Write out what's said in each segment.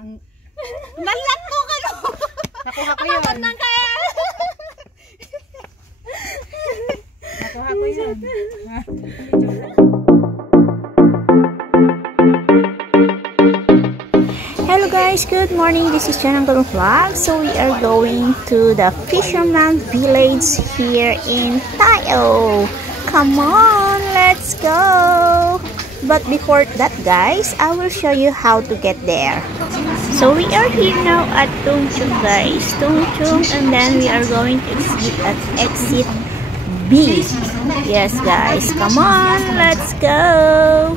Ang nalanto ka no. Nakuha ko yun. Nakuha ko yun. Hello guys, good morning. This is Jananggalong Vlog. So we are going to the Fisherman Village here in Tayo. Come on, let's go. But before that guys, I will show you how to get there. So we are here now at Tung Chung guys. Tung Chung, and then we are going to exit at exit B. Yes guys, come on, let's go.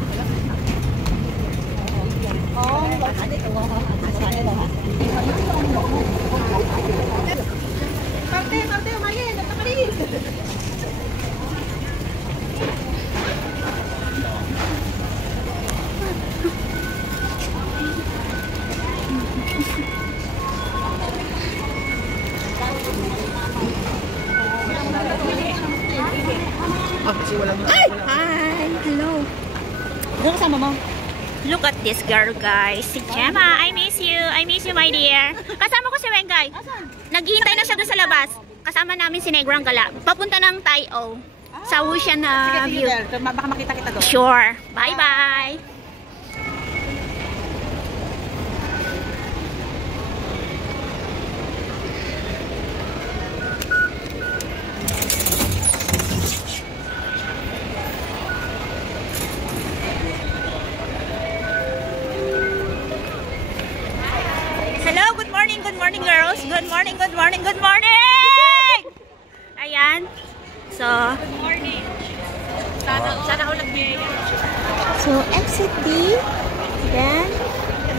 Hi! Hello! Ano kasama mo? Look at this girl guys. Si Gemma, I miss you. I miss you my dear. Kasama ko si Wengay. Naghihintay na siya doon sa labas. Kasama namin si Negrang Gala. Papunta ng Tayo. Sa Wushan na view. Baka makita kita doon. Sure. Bye bye. Good morning girls. Good morning, good morning, good morning. Ayan. So, good morning. Sana ulang niya. So, exit D. Then,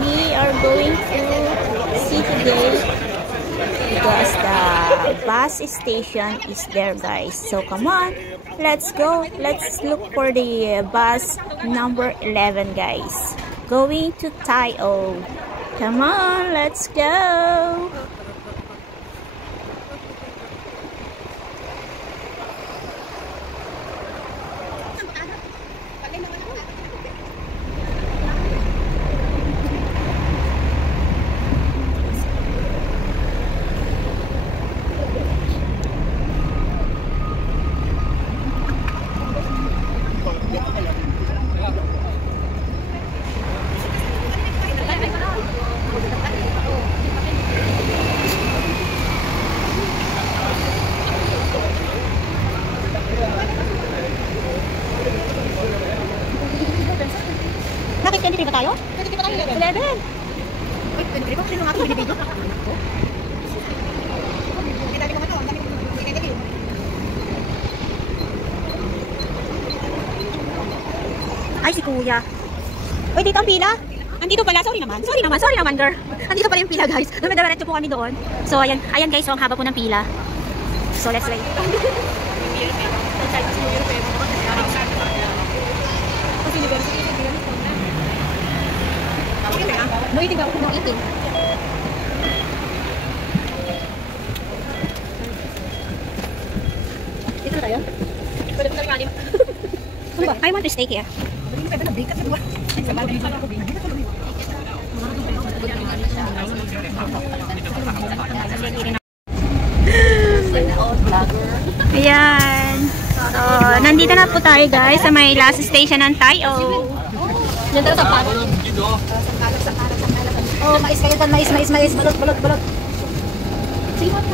we are going to City Gate because the bus station is there guys. So, come on. Let's go. Let's look for the bus number 11 guys. Going to Tayo. Come on, let's go. Bakit 23 ba tayo? 23 ba tayo? 11! Uy, 23 ba? Sino nga ito binibidyo? Ay, si kuya. Uy, dito ang pila. Andito pala. Sorry naman. Sorry naman, girl. Andito pala yung pila, guys. Dumediretso po kami doon. So, ayan. Ayan, guys. So, ang haba po ng pila. So, let's wait. May tingnan ko ng itin. Dito na tayo? Pwede ko na rin I want to stay here. Ayan. So, nandito na po tayo guys sa may last station ng Tayo. Yan tayo sa pato. Oh, mais kayo dyan, mais, balot. Sige mo na.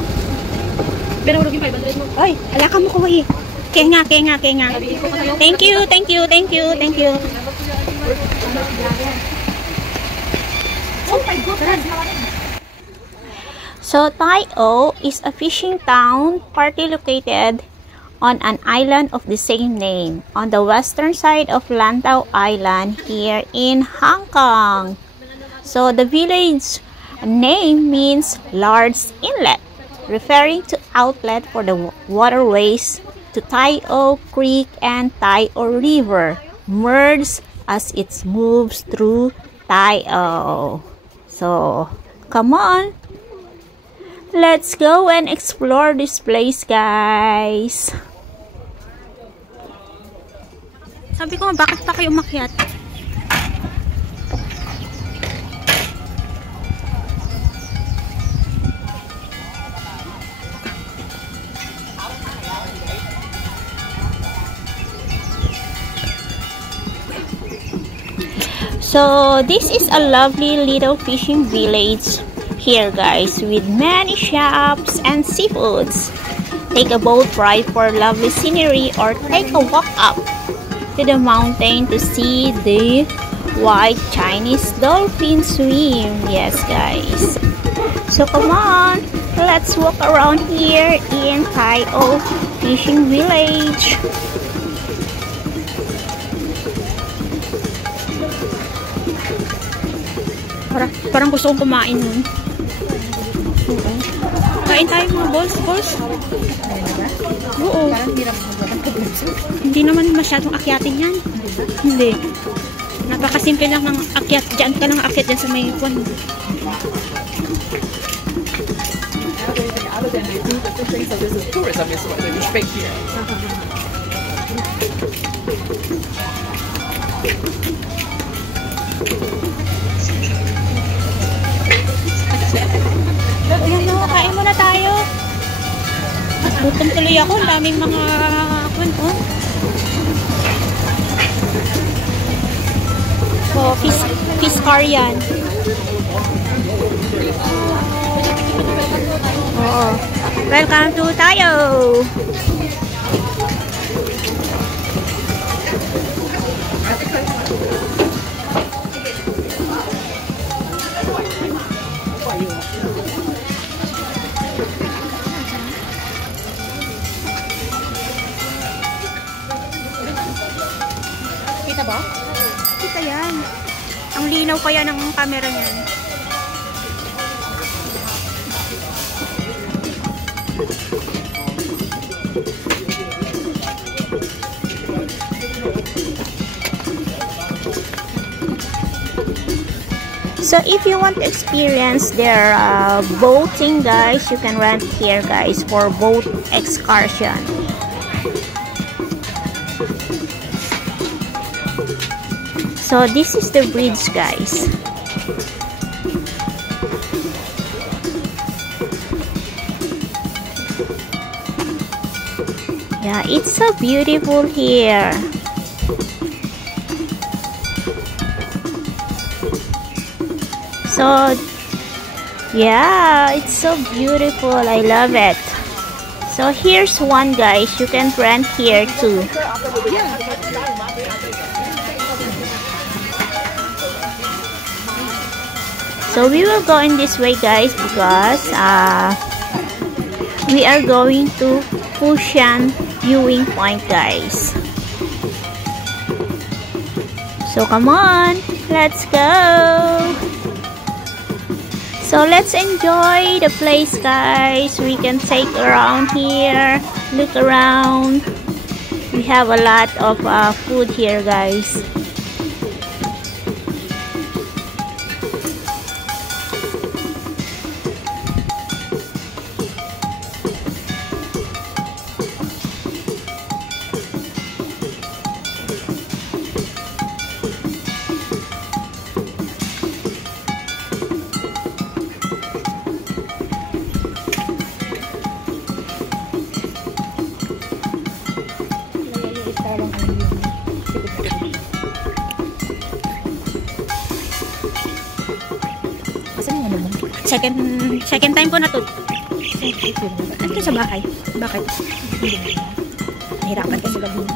Pero ulog yung 500 mo. Ay, alakan mo ko eh. Kenga. Thank you. Oh my goodness. So, Tayo is a fishing town partly located on an island of the same name on the western side of Lantau Island here in Hong Kong. So the village name means large inlet, referring to outlet for the waterways to Tayo Creek and Tayo River, merged as it moves through Tayo. So come on, let's go and explore this place, guys. Sabi ko, bakit pa kayo umakyat? So this is a lovely little fishing village here, guys, with many shops and seafoods. Take a boat ride for lovely scenery or take a walk up to the mountain to see the white Chinese dolphin swim. Yes, guys. So come on, let's walk around here in Tai O Fishing Village. Parang gusto kong kumain nun. Kain tayo mga balls. Oo. Hindi naman masyadong akyatin yan. Hindi. Napakasimple lang ng akyat. Diyan ka lang akyat dyan sa may kwan. Ayan na, kain muna tayo. Gutom tuloy ako. Ang daming mga kwan. So, fish car yan. Oo. Welcome to tayo. Kita ba? Kita yan. Ang linaw kaya ng camera niyan. So if you want to experience their boating, guys, you can rent here, guys, for boat excursion. So this is the bridge, guys. Yeah, it's so beautiful here. So yeah, it's so beautiful. I love it. So here's one, guys. You can rent here too. So we will go in this way, guys, because we are going to Fushan viewing point, guys. So come on, let's go. So let's enjoy the place, guys. We can take around here, look around. We have a lot of food here, guys. Second time ko na to. Ano kayo sa bahay? Bakit? Nahirapan ka sa gabi.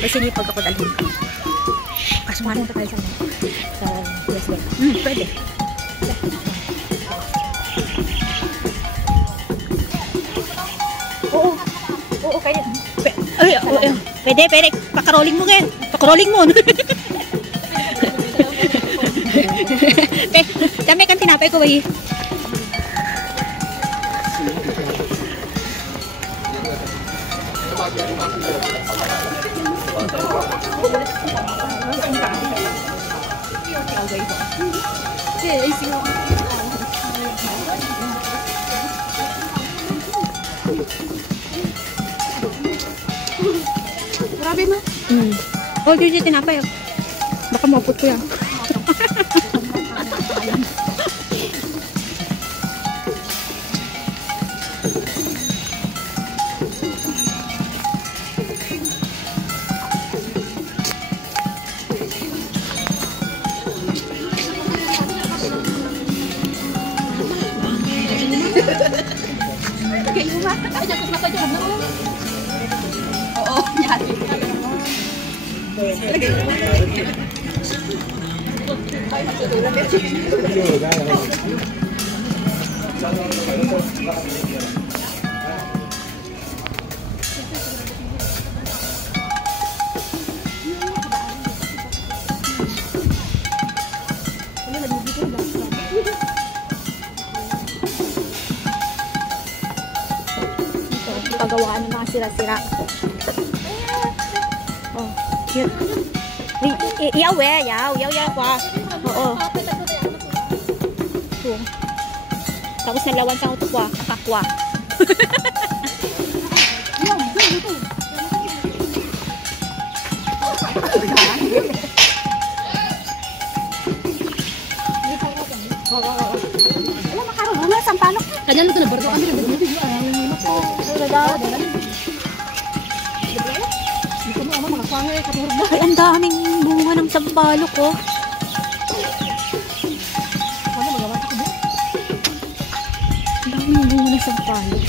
Kasi nipag ako dalhin ko. Kaso nga nito tayo sa USB. Pwede. Oo, kaya. Pwede. Pakarolling mo ngayon. Pakarolling mo. Dami kan tinapay ko ba eh. Grabe no? Oh, di siya tinapay. Baka maupot ko yan. Pagawaan ng mga sira-sira. Oh, cute. Yaw kwa. Oo. Tapos nalawan sa auto kwa, kakwa. Wala makarungan sa panok. Kanya luto na bardo kami na bardo. Ay, ang daming bunga ng sampalok, oh. Ang daming bunga ng sampalok.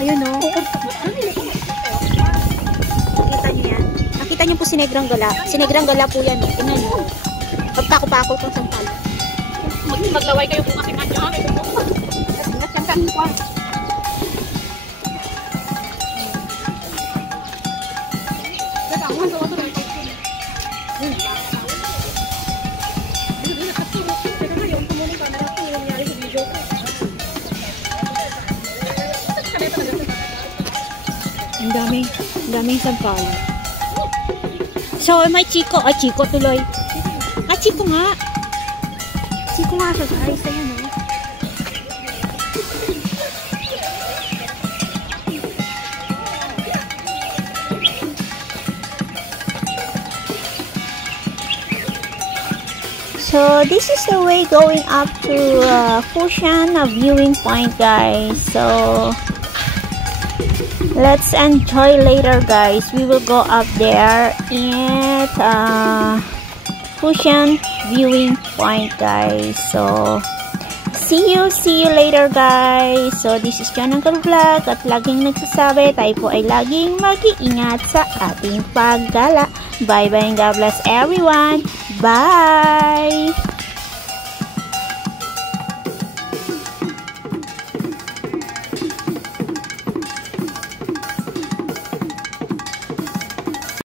Ayun, oh. Nakita niyo yan? Nakita niyo po sinegrang gala. Sinegrang gala po yan, oh. Tingnan niyo. Pagpako-pako itong sampalok. Maglaway kayo kung kasi kanya. Nagkankan ko. Ang daming sampalok. So, may chiko. Ay, chiko tuloy. Ah, chiko nga. Chiko nga siya, guys. Ayan, oh. So, this is the way going up to Fushan viewing point, guys. So, let's enjoy later, guys. We will go up there at Fushan viewing point, guys. So, see you later, guys. So, this is John Uncle Vlog at laging nagsasabi, tayo po ay laging mag-iingat sa ating paggala. Bye-bye and God bless everyone. Bye!